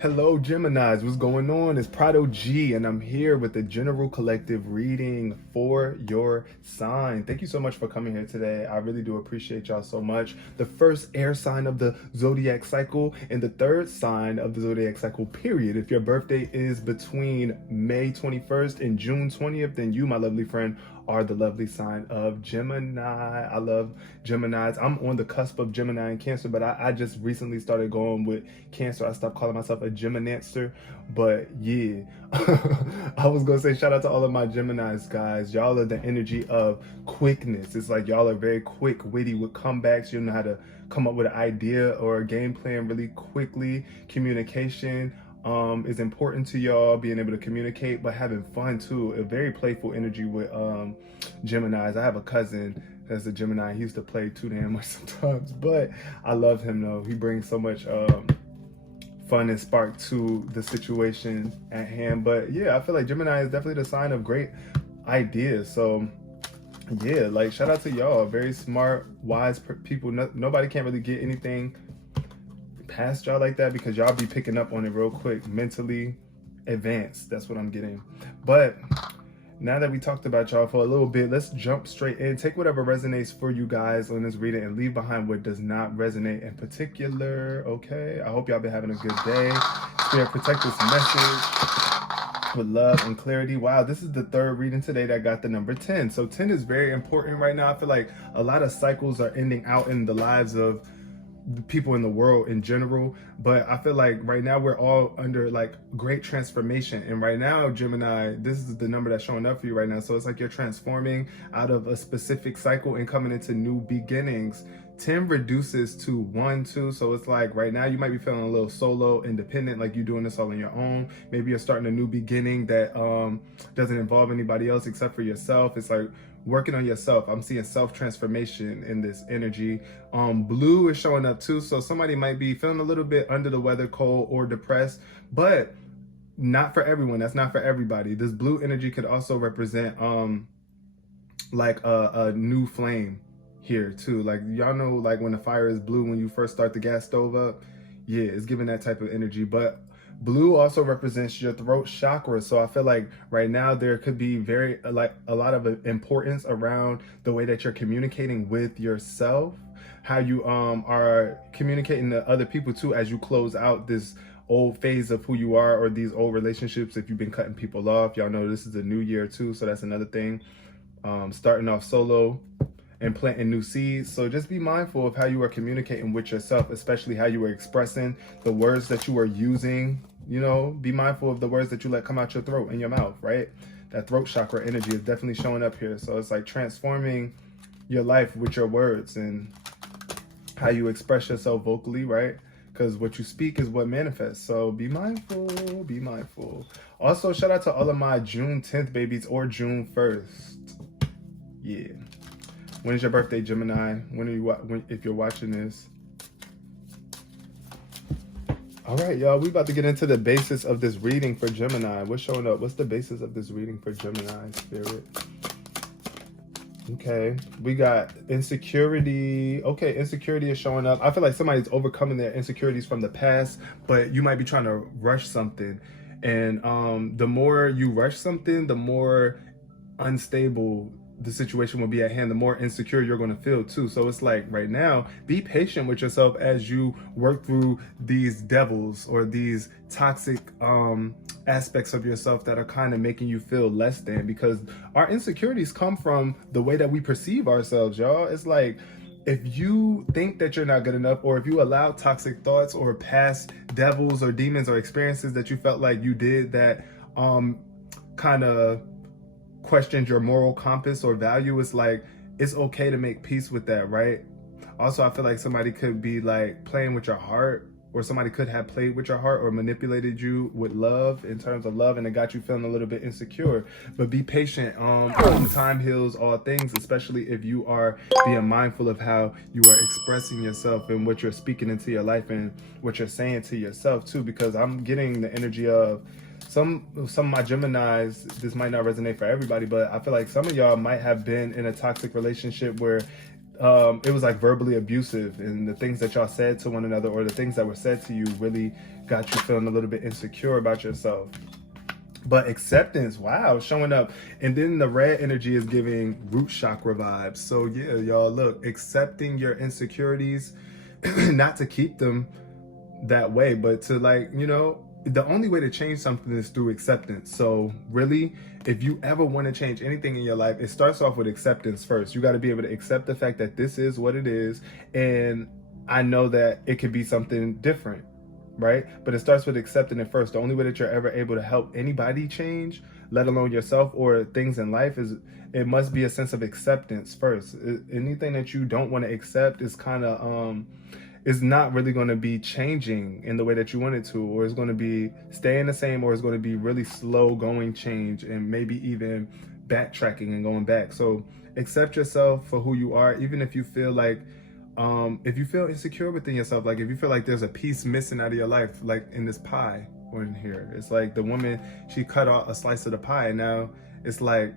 Hello, Geminis. What's going on? It's Prado G, and I'm here with the general collective reading for your sign. Thank you so much for coming here today. I really do appreciate y'all so much. The first air sign of the zodiac cycle and the third sign of the zodiac cycle, period. If your birthday is between May 21st and June 20th, then you, my lovely friend, are the lovely sign of Gemini. I love Geminis. I'm on the cusp of Gemini and Cancer, but I just recently started going with Cancer. I stopped calling myself a Geminancer, but yeah. I was gonna say shout out to all of my Geminis, guys. Y'all are the energy of quickness. It's like y'all are very quick, witty with comebacks. You know how to come up with an idea or a game plan really quickly. Communication is important to y'all, being able to communicate, but having fun too. A very playful energy with Geminis. I have a cousin that's a Gemini. He used to play too damn much sometimes, but I love him though. He brings so much fun and spark to the situation at hand. But yeah, I feel like Gemini is definitely the sign of great ideas. So yeah, like shout out to y'all. Very smart, wise people. Nobody can really get anything past y'all like that because y'all be picking up on it real quick. Mentally advanced, that's what I'm getting. But now that we talked about y'all for a little bit, let's jump straight in. Take whatever resonates for you guys on this reading and leave behind what does not resonate in particular. Okay, I hope y'all been having a good day. Spirit, protect this message with love and clarity. Wow, this is the third reading today that got the number 10. So 10 is very important right now. I feel like a lot of cycles are ending out in the lives of the people in the world in general, but I feel like right now we're all under like great transformation. And right now, Gemini, this is the number that's showing up for you right now. So it's like you're transforming out of a specific cycle and coming into new beginnings. 10 reduces to 1, 2. So it's like right now you might be feeling a little solo, independent, like you're doing this all on your own. Maybe you're starting a new beginning that doesn't involve anybody else except for yourself. It's like working on yourself. I'm seeing self-transformation in this energy. Blue is showing up too. So somebody might be feeling a little bit under the weather, cold or depressed, but not for everyone. That's not for everybody. This blue energy could also represent like a new flame here too. Like y'all know, like when the fire is blue, when you first start the gas stove up, yeah, it's giving that type of energy. But blue also represents your throat chakra. So I feel like right now there could be very like a lot of importance around the way that you're communicating with yourself, how you are communicating to other people too as you close out this old phase of who you are or these old relationships. If you've been cutting people off, y'all know this is a new year too, so that's another thing. Starting off solo and planting new seeds. So just be mindful of how you are communicating with yourself, especially how you are expressing the words that you are using. You know, be mindful of the words that you let come out your throat and your mouth, right? That throat chakra energy is definitely showing up here. So it's like transforming your life with your words and how you express yourself vocally, right? Because what you speak is what manifests. So be mindful, be mindful. Also, shout out to all of my June 10th babies or June 1st. Yeah. When is your birthday, Gemini? When are you? If you're watching this? All right, y'all. We about to get into the basis of this reading for Gemini. What's showing up? What's the basis of this reading for Gemini, Spirit? Okay, we got insecurity. Okay, insecurity is showing up. I feel like somebody's overcoming their insecurities from the past, but you might be trying to rush something. And the more you rush something, the more unstable the situation will be at hand, the more insecure you're going to feel too. So it's like right now, be patient with yourself as you work through these devils or these toxic aspects of yourself that are kind of making you feel less than, because our insecurities come from the way that we perceive ourselves, y'all. It's like if you think that you're not good enough, or if you allow toxic thoughts or past devils or demons or experiences that you felt like you did that kind of questioned your moral compass or value, it's like it's okay to make peace with that, right? Also, I feel like somebody could be like playing with your heart, or somebody could have played with your heart or manipulated you with love, in terms of love, and it got you feeling a little bit insecure. But be patient. Time heals all things, especially if you are being mindful of how you are expressing yourself and what you're speaking into your life and what you're saying to yourself too, because I'm getting the energy of some of my Geminis. This might not resonate for everybody, but I feel like some of y'all might have been in a toxic relationship where it was like verbally abusive, and the things that y'all said to one another, or the things that were said to you, really got you feeling a little bit insecure about yourself. But acceptance, wow, showing up. And then the red energy is giving root chakra vibes. So yeah, y'all, look, accepting your insecurities, not to keep them that way, but to, like, you know, the only way to change something is through acceptance. So really, if you ever want to change anything in your life, it starts off with acceptance first. You got to be able to accept the fact that this is what it is, and I know that it could be something different, right? But it starts with accepting it first. The only way that you're ever able to help anybody change, let alone yourself or things in life, is it must be a sense of acceptance first. Anything that you don't want to accept is kind of is not really going to be changing in the way that you want it to, or it's going to be staying the same, or it's going to be really slow going change, and maybe even backtracking and going back. So accept yourself for who you are, even if you feel like if you feel insecure within yourself, like if you feel like there's a piece missing out of your life, like in this pie or in here, it's like the woman, she cut off a slice of the pie, and now it's like,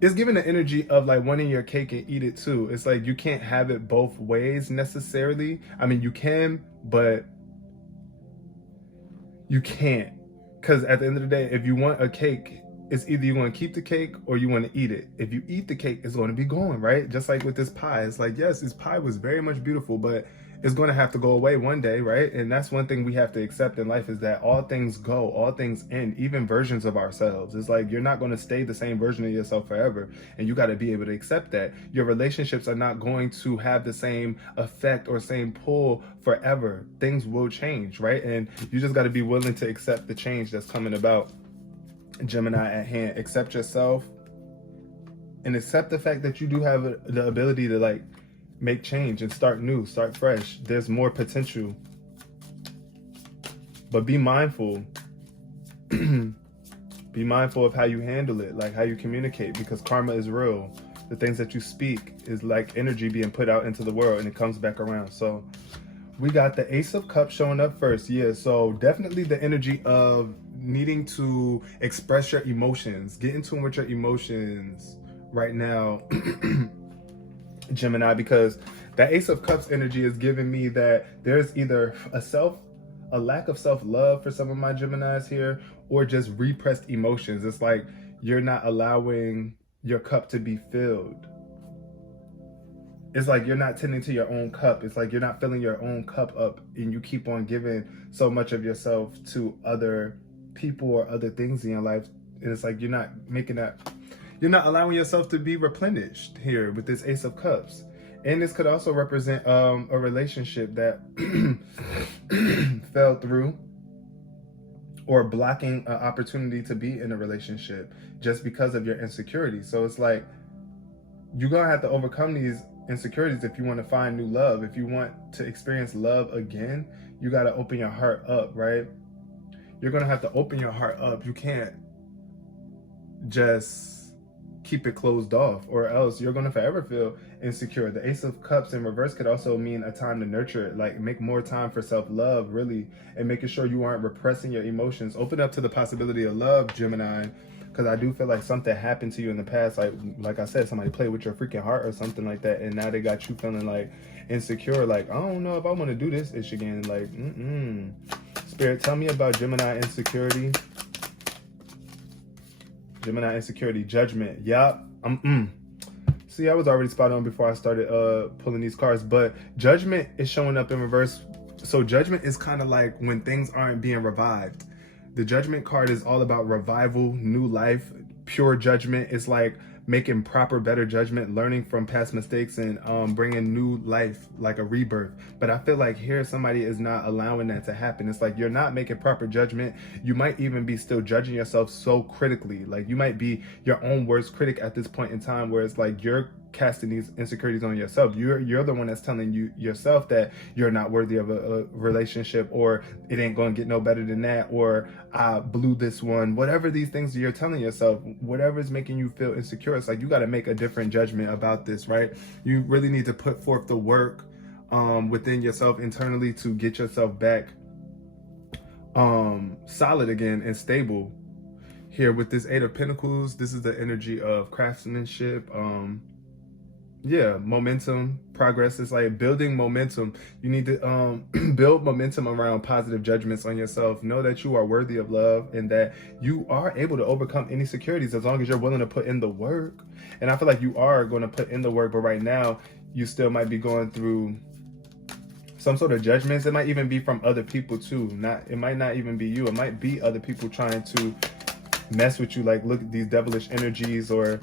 it's giving the energy of like wanting your cake and eat it too. It's like you can't have it both ways necessarily. I mean, you can, but you can't. Because at the end of the day, if you want a cake, it's either you want to keep the cake or you want to eat it. If you eat the cake, it's going to be gone, right? Just like with this pie. It's like, yes, this pie was very much beautiful, but it's going to have to go away one day, right? And that's one thing we have to accept in life, is that all things go, all things end, even versions of ourselves. It's like you're not going to stay the same version of yourself forever, and you got to be able to accept that. Your relationships are not going to have the same effect or same pull forever. Things will change, right? And you just got to be willing to accept the change that's coming about. Gemini at hand, accept yourself and accept the fact that you do have the ability to like make change and start new, start fresh. There's more potential, but be mindful. Be mindful of how you handle it, like how you communicate, because karma is real. The things that you speak is like energy being put out into the world, and it comes back around. So we got the Ace of Cups showing up first. Yeah, so definitely the energy of needing to express your emotions, get in tune with your emotions right now, Gemini, because that Ace of Cups energy is giving me that there's either a lack of self-love for some of my Geminis here, or just repressed emotions. It's like you're not allowing your cup to be filled. It's like you're not tending to your own cup. It's like you're not filling your own cup up, and you keep on giving so much of yourself to other people or other things in your life. And it's like you're not making that, you're not allowing yourself to be replenished here with this Ace of Cups. And this could also represent a relationship that fell through, or blocking an opportunity to be in a relationship just because of your insecurity. So it's like you're gonna have to overcome these insecurities if you want to find new love. If you want to experience love again, you got to open your heart up, right? You're gonna have to open your heart up. You can't just keep it closed off, or else you're gonna forever feel insecure. The Ace of Cups in reverse could also mean a time to nurture it, like make more time for self-love, really, and making sure you aren't repressing your emotions. Open up to the possibility of love, Gemini, because I do feel like something happened to you in the past, like I said, somebody played with your freaking heart or something like that, and now they got you feeling like insecure, like I don't know if I want to do this ish again. Like Spirit, tell me about Gemini insecurity. Gemini insecurity, judgment. Yup. See, I was already spot on before I started pulling these cards, but judgment is showing up in reverse. So judgment is kind of like when things aren't being revived. The judgment card is all about revival, new life, pure judgment. It's like making proper, better judgment, learning from past mistakes, and bringing new life, like a rebirth. But I feel like here somebody is not allowing that to happen. It's like you're not making proper judgment. You might even be still judging yourself so critically. Like you might be your own worst critic at this point in time, where it's like you're casting these insecurities on yourself. You're the one that's telling you yourself that you're not worthy of a relationship, or it ain't gonna get no better than that, or I blew this one. Whatever these things you're telling yourself, whatever is making you feel insecure, it's like you got to make a different judgment about this, right? You really need to put forth the work within yourself internally to get yourself back solid again and stable. Here with this Eight of Pentacles, this is the energy of craftsmanship, yeah, momentum, progress. Is like building momentum. You need to build momentum around positive judgments on yourself. Know that you are worthy of love and that you are able to overcome any insecurities as long as you're willing to put in the work. And I feel like you are going to put in the work, but right now you still might be going through some sort of judgments. It might even be from other people too. Not, it might not even be you. It might be other people trying to mess with you, like look at these devilish energies or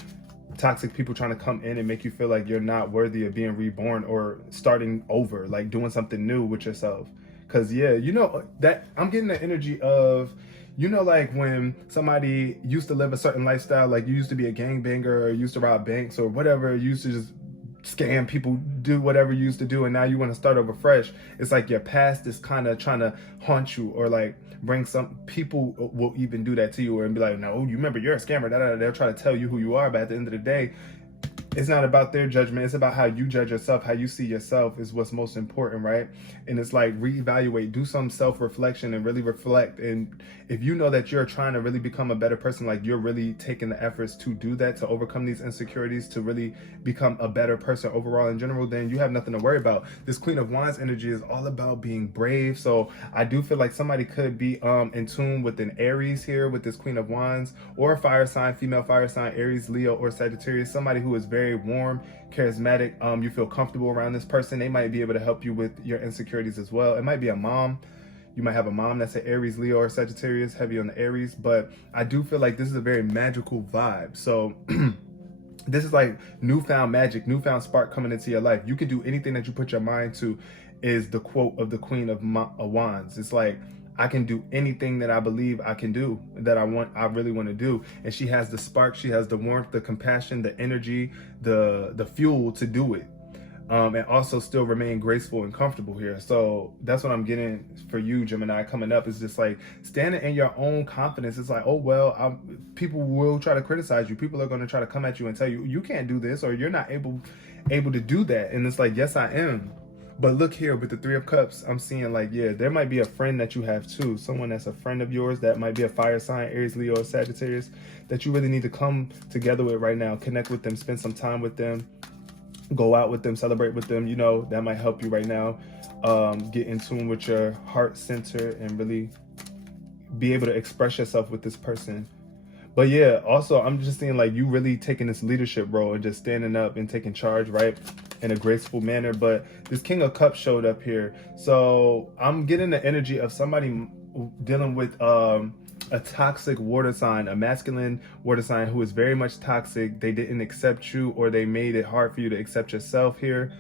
toxic people trying to come in and make you feel like you're not worthy of being reborn or starting over, like doing something new with yourself. Because yeah, you know that I'm getting the energy of, you know, like when somebody used to live a certain lifestyle, like you used to be a gangbanger or used to rob banks or whatever, you used to just scam people, do whatever you used to do, and now you want to start over fresh. It's like your past is kind of trying to haunt you, or like bring some people will even do that to you, or and be like, no, you remember you're a scammer, they'll try to tell you who you are, but at the end of the day, it's not about their judgment. It's about how you judge yourself, how you see yourself is what's most important, right? And it's like reevaluate, do some self-reflection and really reflect. And if you know that you're trying to really become a better person, like you're really taking the efforts to do that, to overcome these insecurities, to really become a better person overall in general, then you have nothing to worry about. This Queen of Wands energy is all about being brave. So I do feel like somebody could be in tune with an Aries here with this Queen of Wands, or a fire sign, female fire sign, Aries, Leo, or Sagittarius, somebody who is very warm, charismatic. You feel comfortable around this person. They might be able to help you with your insecurities as well. It might be a mom. You might have a mom that's an Aries, Leo, or Sagittarius, heavy on the Aries. But I do feel like this is a very magical vibe. So this is like newfound magic, newfound spark coming into your life. You can do anything that you put your mind to, is the quote of the Queen of Wands. It's like, I can do anything that I believe I can do, that I really want to do. And she has the spark, she has the warmth, the compassion, the energy, the fuel to do it. And also still remain graceful and comfortable here. So that's what I'm getting for you, Gemini, coming up. Is just like standing in your own confidence. It's like, oh, well, people will try to criticize you. People are going to try to come at you and tell you, you can't do this, or you're not able to do that. And it's like, yes, I am. But look here with the Three of Cups, I'm seeing like, yeah, there might be a friend that you have too. Someone that's a friend of yours that might be a fire sign, Aries, Leo, or Sagittarius, that you really need to come together with right now. Connect with them, spend some time with them, go out with them, celebrate with them. You know, that might help you right now. Get in tune with your heart center and really be able to express yourself with this person. But yeah, also, I'm just seeing like you really taking this leadership role and just standing up and taking charge, right, in a graceful manner. But this King of Cups showed up here. So I'm getting the energy of somebody dealing with a toxic water sign, a masculine water sign who is very much toxic. They didn't accept you, or they made it hard for you to accept yourself here.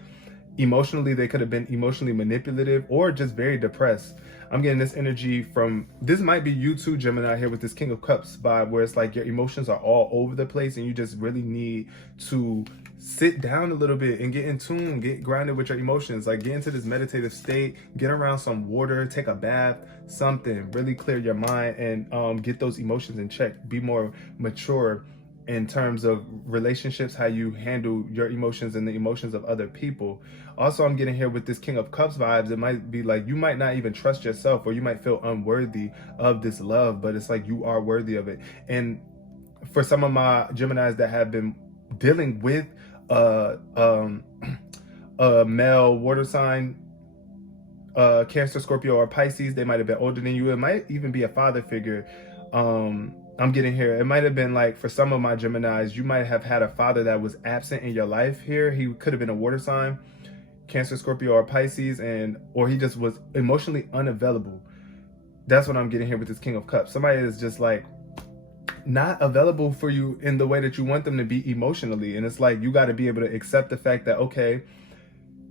Emotionally, they could have been emotionally manipulative or just very depressed. I'm getting this energy from, this might be you too, Gemini, here with this King of Cups vibe, where it's like your emotions are all over the place and you just really need to sit down a little bit and get in tune, get grounded with your emotions. Like get into this meditative state, get around some water, take a bath, something, really clear your mind and get those emotions in check. Be more mature in terms of relationships, how you handle your emotions and the emotions of other people. Also, I'm getting here with this King of Cups vibes. It might be like you might not even trust yourself, or you might feel unworthy of this love, but it's like you are worthy of it. And for some of my Geminis that have been dealing with a male water sign, Cancer, Scorpio, or Pisces, they might have been older than you. It might even be a father figure. I'm getting here, it might have been like, for some of my Geminis, you might have had a father that was absent in your life here. He could have been a water sign, Cancer, Scorpio, or Pisces, or he just was emotionally unavailable. That's what I'm getting here with this King of Cups. Somebody is just like not available for you in the way that you want them to be emotionally. And it's like, you got to be able to accept the fact that, okay,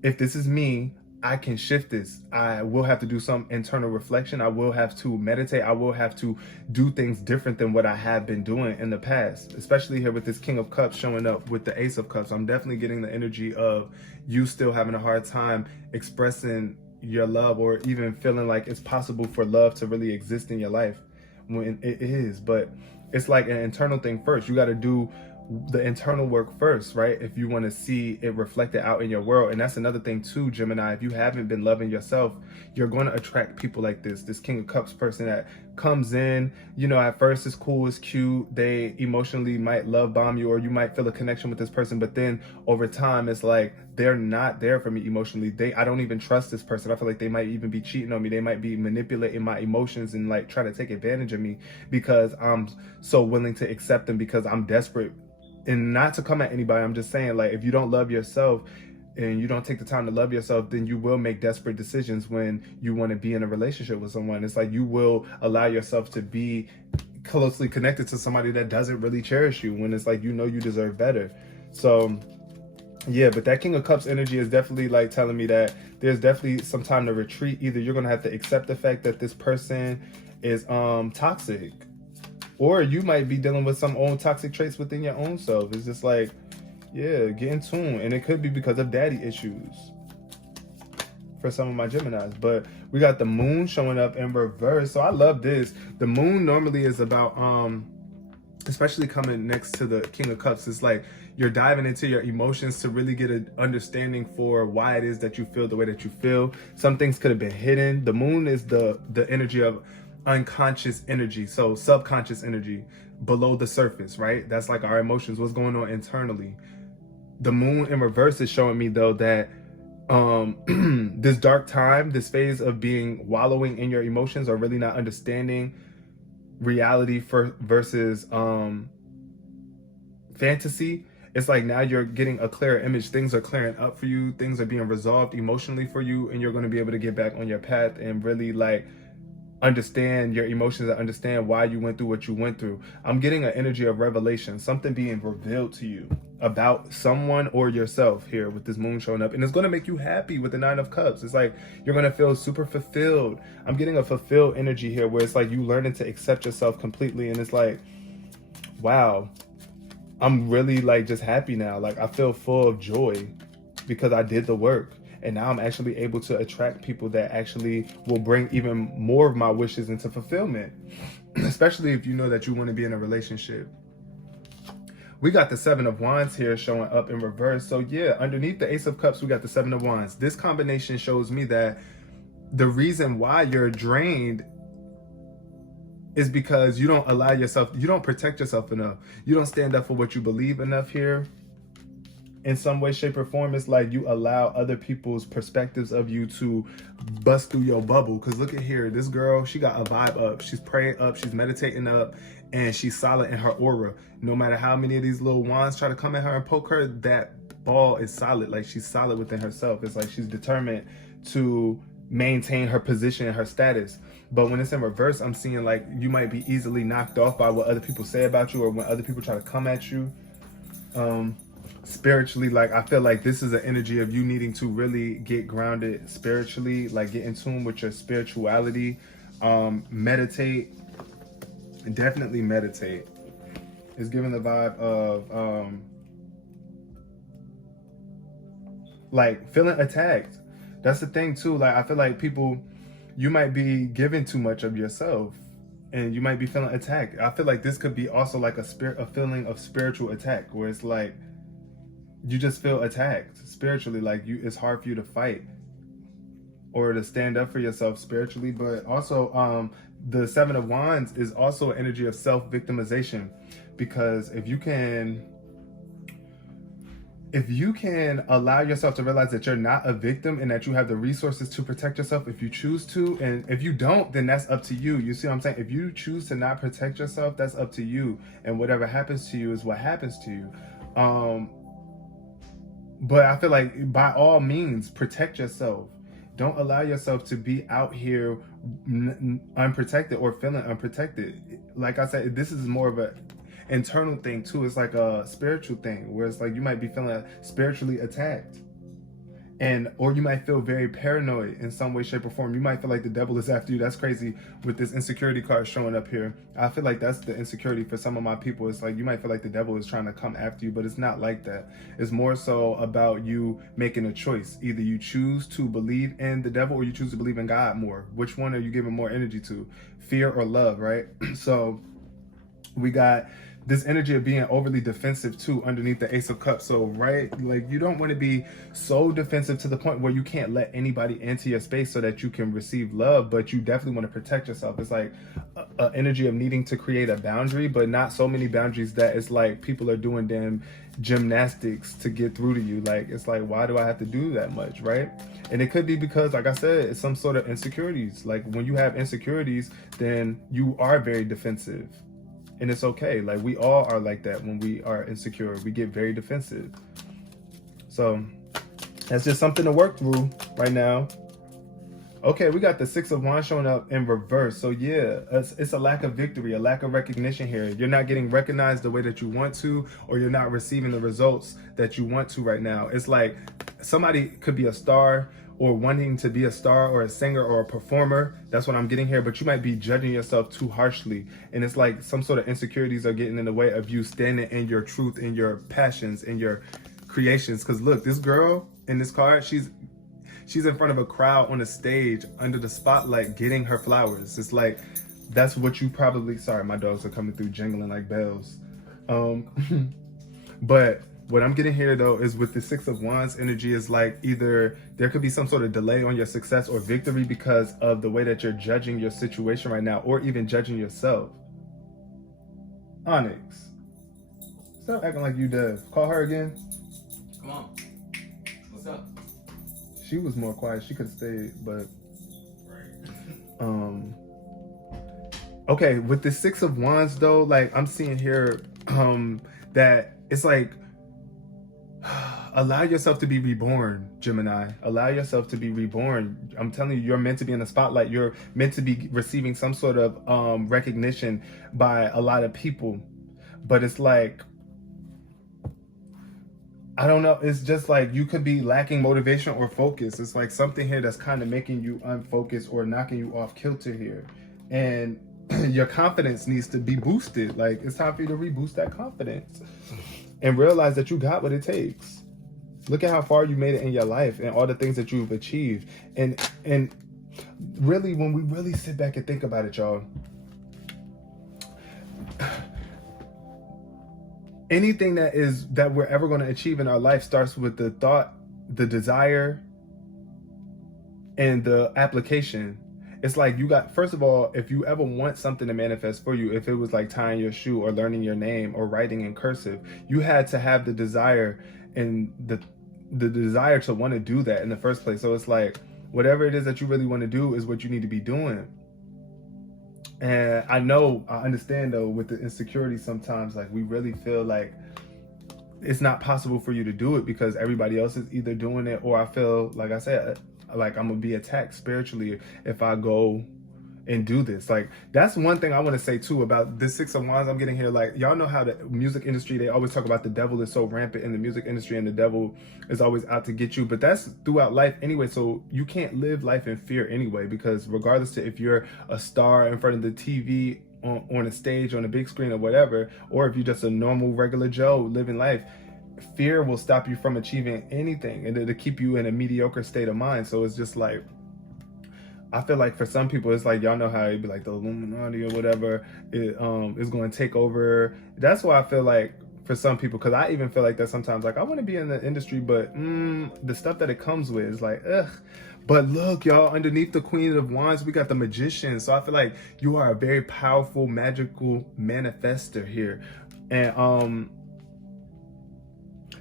if this is me, I can shift this. I will have to do some internal reflection. I will have to meditate. I will have to do things different than what I have been doing in the past, especially here with this King of Cups showing up with the Ace of Cups. I'm definitely getting the energy of you still having a hard time expressing your love, or even feeling like it's possible for love to really exist in your life when it is. But it's like an internal thing first. You got to do the internal work first, right? If you want to see it reflected out in your world. And that's another thing too, Gemini. If you haven't been loving yourself, you're going to attract people like this King of Cups person that comes in, at first it's cool, it's cute, they emotionally might love bomb you, or you might feel a connection with this person, but then over time it's like they're not there for me emotionally. I don't even trust this person. I feel like they might even be cheating on me. They might be manipulating my emotions and like try to take advantage of me because I'm so willing to accept them, because I'm desperate. And not to come at anybody, I'm just saying, like, if you don't love yourself and you don't take the time to love yourself, then you will make desperate decisions when you want to be in a relationship with someone. It's like you will allow yourself to be closely connected to somebody that doesn't really cherish you, when it's like, you deserve better. So yeah, but that King of Cups energy is definitely like telling me that there's definitely some time to retreat. Either you're going to have to accept the fact that this person is toxic, or you might be dealing with some own toxic traits within your own self. It's just like, yeah, get in tune. And it could be because of daddy issues for some of my Geminis. But we got the moon showing up in reverse. So I love this. The moon normally is about, especially coming next to the King of Cups, it's like you're diving into your emotions to really get an understanding for why it is that you feel the way that you feel. Some things could have been hidden. The moon is the energy of unconscious energy, so subconscious energy below the surface, right? That's like our emotions, what's going on internally. The moon in reverse is showing me though that this dark time, this phase of wallowing in your emotions, or really not understanding reality versus fantasy. It's like now you're getting a clearer image. Things are clearing up for you. Things are being resolved emotionally for you, and you're going to be able to get back on your path and really like understand your emotions and understand why you went through what you went through. I'm getting an energy of revelation, something being revealed to you about someone or yourself here with this moon showing up, and it's going to make you happy with the Nine of Cups. It's like you're going to feel super fulfilled. I'm getting a fulfilled energy here where it's like you learning to accept yourself completely, and it's like, wow, I'm really like just happy now. Like I feel full of joy because I did the work. And now I'm actually able to attract people that actually will bring even more of my wishes into fulfillment, especially if you know that you want to be in a relationship. We got the Seven of Wands here showing up in reverse. So yeah, underneath the Ace of Cups, we got the Seven of Wands. This combination shows me that the reason why you're drained is because you don't allow yourself, you don't protect yourself enough. You don't stand up for what you believe enough here. In some way, shape, or form, it's like you allow other people's perspectives of you to bust through your bubble. Because look at here, this girl, she got a vibe up. She's praying up, she's meditating up, and she's solid in her aura. No matter how many of these little wands try to come at her and poke her, that ball is solid. Like she's solid within herself. It's like she's determined to maintain her position and her status. But when it's in reverse, I'm seeing like you might be easily knocked off by what other people say about you, or when other people try to come at you. Spiritually, like I feel like this is an energy of you needing to really get grounded spiritually, like get in tune with your spirituality. Meditate, definitely meditate. It's giving the vibe of like feeling attacked. That's the thing too. Like I feel like people, you might be giving too much of yourself and you might be feeling attacked. I feel like this could be also like a feeling of spiritual attack, where it's like you just feel attacked spiritually, like it's hard for you to fight or to stand up for yourself spiritually. But also the Seven of Wands is also an energy of self-victimization, because if you can allow yourself to realize that you're not a victim and that you have the resources to protect yourself if you choose to, and if you don't, then that's up to you. You see what I'm saying? If you choose to not protect yourself, that's up to you, and whatever happens to you is what happens to you. But I feel like by all means, protect yourself. Don't allow yourself to be out here unprotected or feeling unprotected. Like I said, this is more of a internal thing too. It's like a spiritual thing where it's like you might be feeling spiritually attacked, or you might feel very paranoid in some way, shape, or form. You might feel like the devil is after you. That's crazy with this insecurity card showing up here. I feel like that's the insecurity for some of my people. It's like you might feel like the devil is trying to come after you, but it's not like that. It's more so about you making a choice. Either you choose to believe in the devil or you choose to believe in God more. Which one are you giving more energy to? Fear or love, right? So we got this energy of being overly defensive too underneath the Ace of Cups. So, right, like you don't want to be so defensive to the point where you can't let anybody into your space so that you can receive love, but you definitely want to protect yourself. It's like an energy of needing to create a boundary, but not so many boundaries that it's like people are doing damn gymnastics to get through to you. Like, it's like, why do I have to do that much, right? And it could be because, like I said, it's some sort of insecurities. Like when you have insecurities, then you are very defensive. And it's okay. Like we all are like that when we are insecure. We get very defensive. So that's just something to work through right now. Okay, we got the Six of Wands showing up in reverse. So yeah, it's a lack of victory, a lack of recognition here. You're not getting recognized the way that you want to, or you're not receiving the results that you want to right now. It's like somebody could be a star or wanting to be a star or a singer or a performer. That's what I'm getting here, but you might be judging yourself too harshly. And it's like some sort of insecurities are getting in the way of you standing in your truth, in your passions, in your creations. Because look, this girl in this card, she's in front of a crowd on a stage under the spotlight getting her flowers. It's like, that's what you probably, sorry, my dogs are coming through jingling like bells. But what I'm getting here though is with the Six of Wands energy is like either there could be some sort of delay on your success or victory because of the way that you're judging your situation right now, or even judging yourself. Onyx, stop acting like you deaf. Call her again. Come on. What's up? She was more quiet. She could have stayed, but okay, with the Six of Wands though, like I'm seeing here that it's like allow yourself to be reborn, Gemini. Allow yourself to be reborn. I'm telling you, you're meant to be in the spotlight. You're meant to be receiving some sort of recognition by a lot of people. But it's like, I don't know. It's just like you could be lacking motivation or focus. It's like something here that's kind of making you unfocused or knocking you off kilter here. And your confidence needs to be boosted. Like it's time for you to reboost that confidence and realize that you got what it takes. Look at how far you made it in your life and all the things that you've achieved. And really, when we really sit back and think about it, y'all, anything that we're ever going to achieve in our life starts with the thought, the desire, and the application. It's like you got, first of all, if you ever want something to manifest for you, if it was like tying your shoe or learning your name or writing in cursive, you had to have the desire and the desire to want to do that in the first place. So it's like whatever it is that you really want to do is what you need to be doing. And I understand though, with the insecurity sometimes, like we really feel like it's not possible for you to do it because everybody else is either doing it, or I feel, like I said, like I'm gonna be attacked spiritually if I go and do this. Like that's one thing I want to say too about this Six of Wands I'm getting here. Like y'all know how the music industry, they always talk about the devil is so rampant in the music industry and the devil is always out to get you, but that's throughout life anyway. So you can't live life in fear anyway, because regardless to if you're a star in front of the TV on a stage, on a big screen or whatever, or if you're just a normal regular Joe living life, fear will stop you from achieving anything and it'll keep you in a mediocre state of mind. So it's just like, I feel like for some people, it's like, y'all know how it'd be like the Illuminati or whatever, it is going to take over. That's why I feel like for some people, because I even feel like that sometimes, like I want to be in the industry, but the stuff that it comes with is like, ugh. But look, y'all, underneath the Queen of Wands, we got the Magician. So I feel like you are a very powerful, magical manifester here. And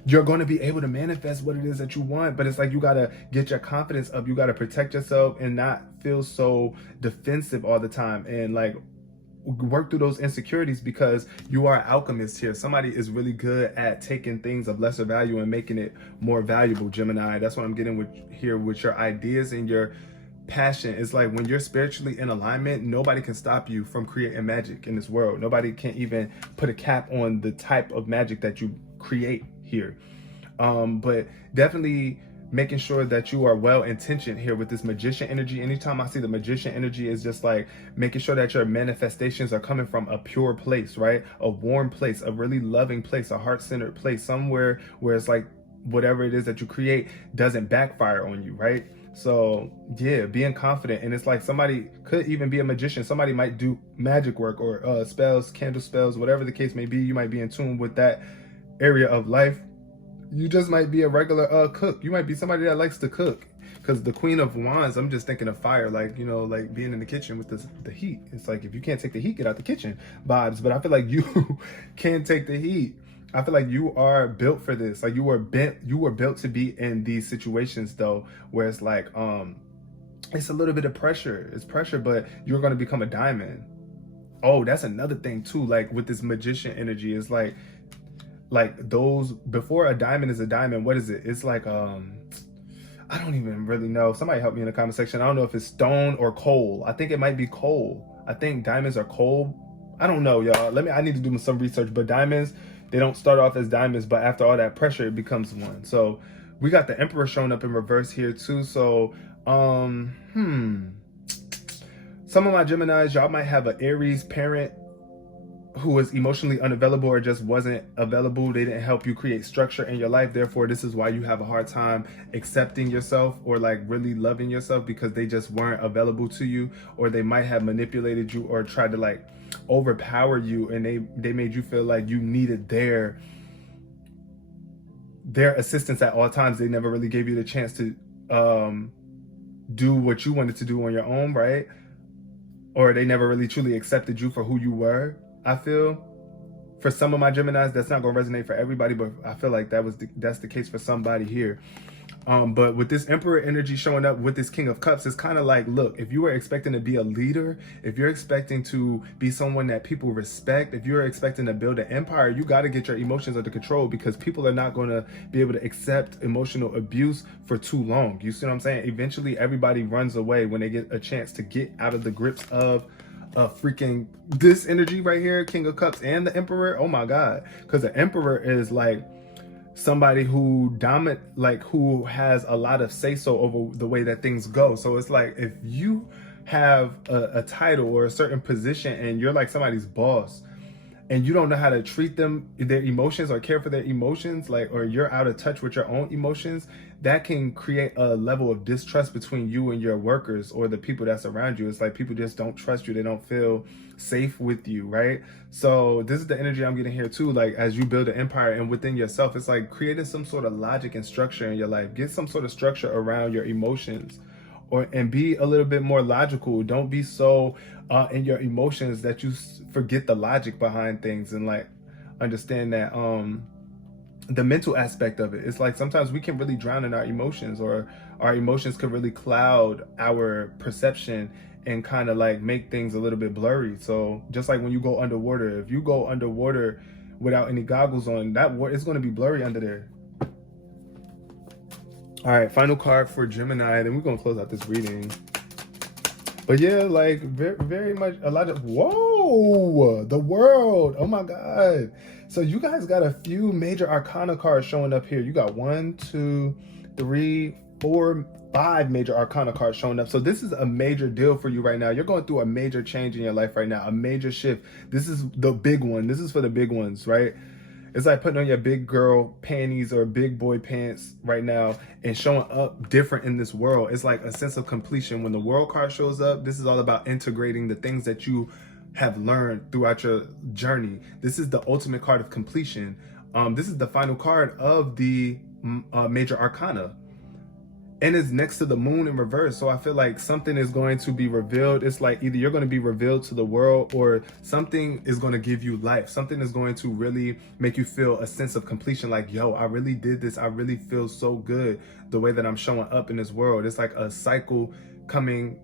you're going to be able to manifest what it is that you want, but it's like you got to get your confidence up. You got to protect yourself and not feel so defensive all the time, and like work through those insecurities, because you are an alchemist here. Somebody is really good at taking things of lesser value and making it more valuable, Gemini. That's what I'm getting with here with your ideas and your passion. It's like when you're spiritually in alignment, nobody can stop you from creating magic in this world. Nobody can even put a cap on the type of magic that you create here. But definitely making sure that you are well intentioned here with this Magician energy. Anytime I see the Magician energy, is just like making sure that your manifestations are coming from a pure place, right? A warm place, a really loving place, a heart-centered place, somewhere where it's like whatever it is that you create doesn't backfire on you, right? So yeah, being confident. And it's like somebody could even be a magician. Somebody might do magic work or spells, candle spells, whatever the case may be. You might be in tune with that area of life. You just might be a regular cook. You might be somebody that likes to cook. Because the Queen of Wands, I'm just thinking of fire, like, you know, like being in the kitchen with the heat. It's like, if you can't take the heat, get out the kitchen vibes. But I feel like you can take the heat. I feel like you are built for this. Like you were built to be in these situations though, where it's like, it's a little bit of pressure. It's pressure, but you're going to become a diamond. Oh, that's another thing too. Like with this magician energy, it's like those, before a diamond is a diamond, what is it? It's like, I don't even really know. Somebody help me in the comment section. I don't know if it's stone or coal. I think it might be coal. I think diamonds are coal. I don't know, y'all. I need to do some research. But diamonds, they don't start off as diamonds, but after all that pressure, it becomes one. So we got the Emperor showing up in reverse here too. So, some of my Geminis, y'all might have an Aries parent who was emotionally unavailable or just wasn't available. They didn't help you create structure in your life. Therefore, this is why you have a hard time accepting yourself or like really loving yourself, because they just weren't available to you, or they might have manipulated you or tried to like overpower you, and they made you feel like you needed their assistance at all times. They never really gave you the chance to do what you wanted to do on your own, right? Or they never really truly accepted you for who you were. I feel for some of my Geminis, that's not going to resonate for everybody, but I feel like that's the case for somebody here. But with this Emperor energy showing up with this King of Cups, it's kind of like, look, if you were expecting to be a leader, if you're expecting to be someone that people respect, if you're expecting to build an empire, you got to get your emotions under control, because people are not going to be able to accept emotional abuse for too long. You see what I'm saying? Eventually, everybody runs away when they get a chance to get out of the grips of freaking this energy right here, King of Cups and the Emperor. Oh my God. Because the Emperor is like somebody who who has a lot of say-so over the way that things go. So it's like, if you have a title or a certain position and you're like somebody's boss, and you don't know how to treat them, their emotions, or care for their emotions, like, or you're out of touch with your own emotions, that can create a level of distrust between you and your workers or the people that's around you. It's like people just don't trust you. They don't feel safe with you, right? So this is the energy I'm getting here too. Like, as you build an empire and within yourself, it's like creating some sort of logic and structure in your life. Get some sort of structure around your emotions, and be a little bit more logical. Don't be so in your emotions that you forget the logic behind things, and like understand that the mental aspect of it. It's like sometimes we can really drown in our emotions, or our emotions can really cloud our perception and kind of like make things a little bit blurry. So just like when you go underwater, if you go underwater without any goggles on, it's going to be blurry under there. All right, final card for Gemini, then we're gonna close out this reading. But yeah, like very much a lot of, whoa, the World. Oh my God. So you guys got a few major arcana cards showing up here. You got 1, 2, 3, 4, 5 major arcana cards showing up. So this is a major deal for you right now. You're going through a major change in your life right now, a major shift. This is the big one. This is for the big ones, right? It's like putting on your big girl panties or big boy pants right now and showing up different in this world. It's like a sense of completion. When the World card shows up, this is all about integrating the things that you have learned throughout your journey. This is the ultimate card of completion. This is the final card of the major arcana. And it's next to the Moon in reverse. So I feel like something is going to be revealed. It's like either you're going to be revealed to the world, or something is going to give you life. Something is going to really make you feel a sense of completion. Like, yo, I really did this. I really feel so good the way that I'm showing up in this world. It's like a cycle coming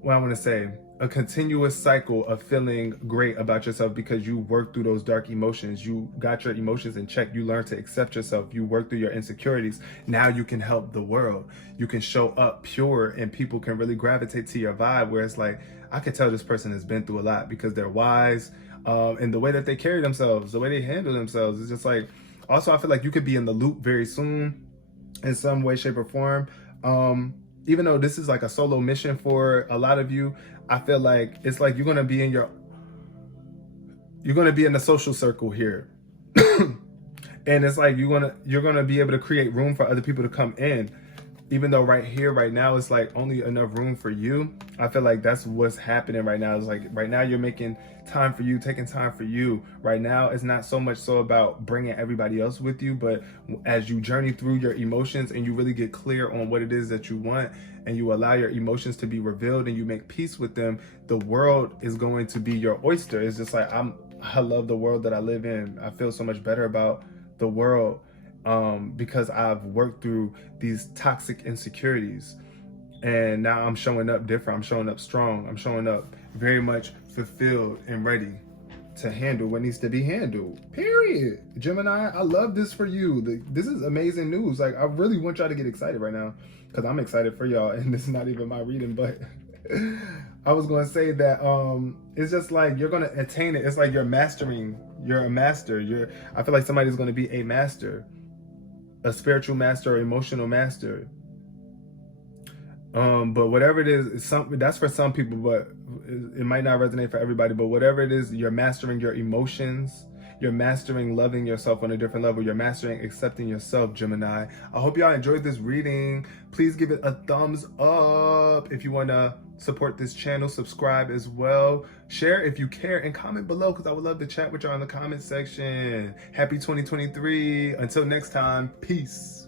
what I want to say, a continuous cycle of feeling great about yourself, because you worked through those dark emotions. You got your emotions in check. You learned to accept yourself. You worked through your insecurities. Now you can help the world. You can show up pure, and people can really gravitate to your vibe, where it's like, I could tell this person has been through a lot, because they're wise, and the way that they carry themselves, the way they handle themselves. It's just like, also, I feel like you could be in the loop very soon in some way, shape, or form. Even though this is like a solo mission for a lot of you, I feel like it's like you're gonna be in the social circle here. And it's like you're gonna be able to create room for other people to come in. even though right here, right now, it's like only enough room for you. I feel like that's what's happening right now. It's like right now you're making time for you, taking time for you. Right now, it's not so much so about bringing everybody else with you, but as you journey through your emotions and you really get clear on what it is that you want, and you allow your emotions to be revealed and you make peace with them, the world is going to be your oyster. It's just like, I love the world that I live in. I feel so much better about the world because I've worked through these toxic insecurities, and now I'm showing up different. I'm showing up strong. I'm showing up very much fulfilled and ready to handle what needs to be handled. Period. Gemini, I love this for you. This is amazing news. Like, I really want y'all to get excited right now because I'm excited for y'all, and this is not even my reading, but I was going to say that it's just like you're going to attain it. It's like you're mastering. You're a master. I feel like somebody's going to be a master, a spiritual master or emotional master. But whatever it is, that's for some people, but it might not resonate for everybody. But whatever it is, you're mastering your emotions. You're mastering loving yourself on a different level. You're mastering accepting yourself, Gemini. I hope y'all enjoyed this reading. Please give it a thumbs up. If you want to support this channel, subscribe as well. Share if you care and comment below because I would love to chat with y'all in the comment section. Happy 2023. Until next time, peace.